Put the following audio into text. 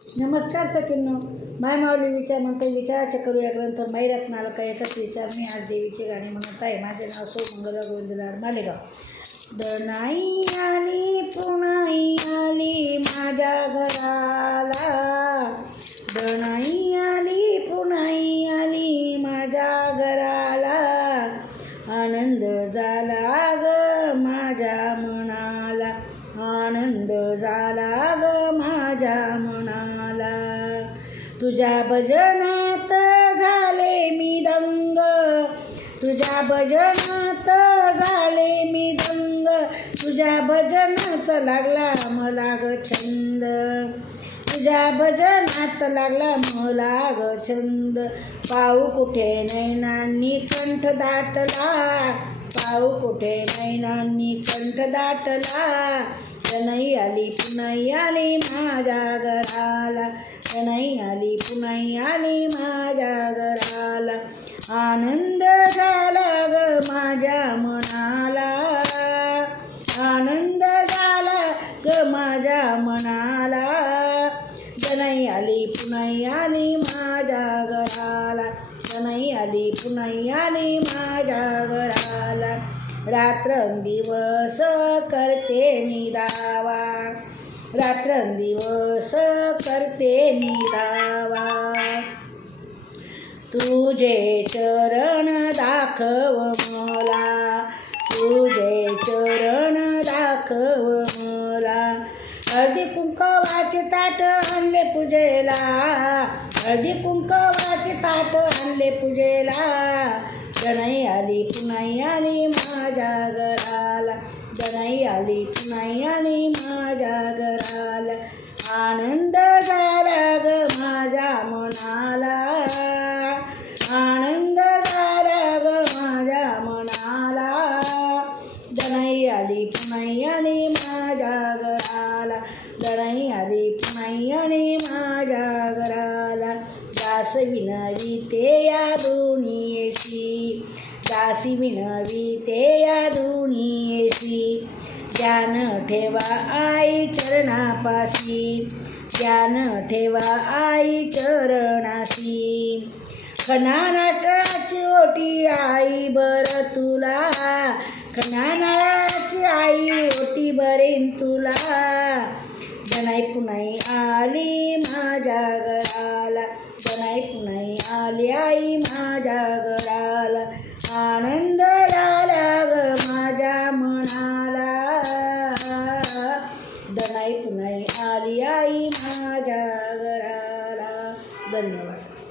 नमस्कार सखींनो, माय माऊली विचार म्हणतो विचाराचे करूया ग्रंथ माई रत्नाला काय एकच विचार. मी आज देवीचे गाणे म्हणत आहे. माझे नाव मंगला गोविंदलाड मालेगाव. दनाई आली पुनाई आली माझ्या घराला, दनाई आली पुनाई आली माझ्या घराला, आनंद झाला ग माझ्या मनाला, आनंद झाला ग माझ्या मनाला. तुझ्या भजनात झाले मी दंग, तुझ्या भजनात झाले मी दंग, तुझ्या भजनाचा लागला मला ग छंद, तुझ्या भजनात लागला मला ग छंद. पाहू कुठे नैनांनी कंठ दाटला, पाहू कुठे नैनांनी कंठ दाटला, दनाई आली पुनाई आली माझ्या घराला, दनाई आली पुनाई आली माझ्या घराला, आनंद झाला ग माझ्या मनाला, आनंद झाला ग माझ्या मनाला. दनाई आली पुनाई आली माझ्या घराला, दनाई आली पुनाई आली माझ्या घराला. रात्रंदिवस करते मी दावा, रात्रंदिवस करते मी दावा, तुझे चरण दाखव मला, तुझे चरण दाखव मला. हळदी कुंकवाचे ताट आणले पूजेला, हळदी कुंकवाचे ताट आणले पूजेला, दनाई आली पुनाई आली माझ्या घराला, दनाई आली पुनाई आली माझ्या घराला, आनंद झाला ग माझ्या मनाला, आनंद झाला ग माझ्या मनाला. दनाई आली पुनाई आली माझ्या घराला, दनाई आली पुनाई आली माझ्या घराला. दास विनविते या दोन्हीशी, दासी विनविते या दोन्हीशी, ध्यान ठेवा आई चरणापाशी, ध्यान ठेवा आई चरणाशी. खणा नारळाची ओटी आई बर तुला, खणा नारळाची आई ओटी बरेन तुला, दनाई पुनाई आली माझ्या घराला, दनाई पुनाई आली आई माझ्या घराला, आनंद झाला ग माझ्या मनाला, दनाई पुनाई आली आई माझ्या घराला. धन्यवाद.